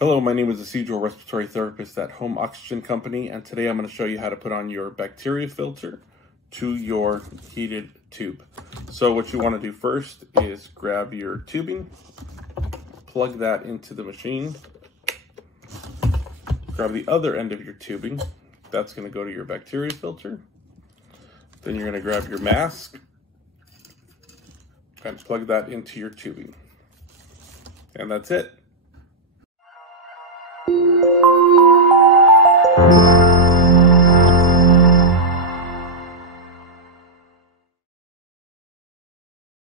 Hello, my name is Isidro, respiratory therapist at Home Oxygen Company, and today I'm going to show you how to put on your bacteria filter to your heated tube. So what you want to do first is grab your tubing, plug that into the machine, grab the other end of your tubing, that's going to go to your bacteria filter. Then you're going to grab your mask and plug that into your tubing. And that's it.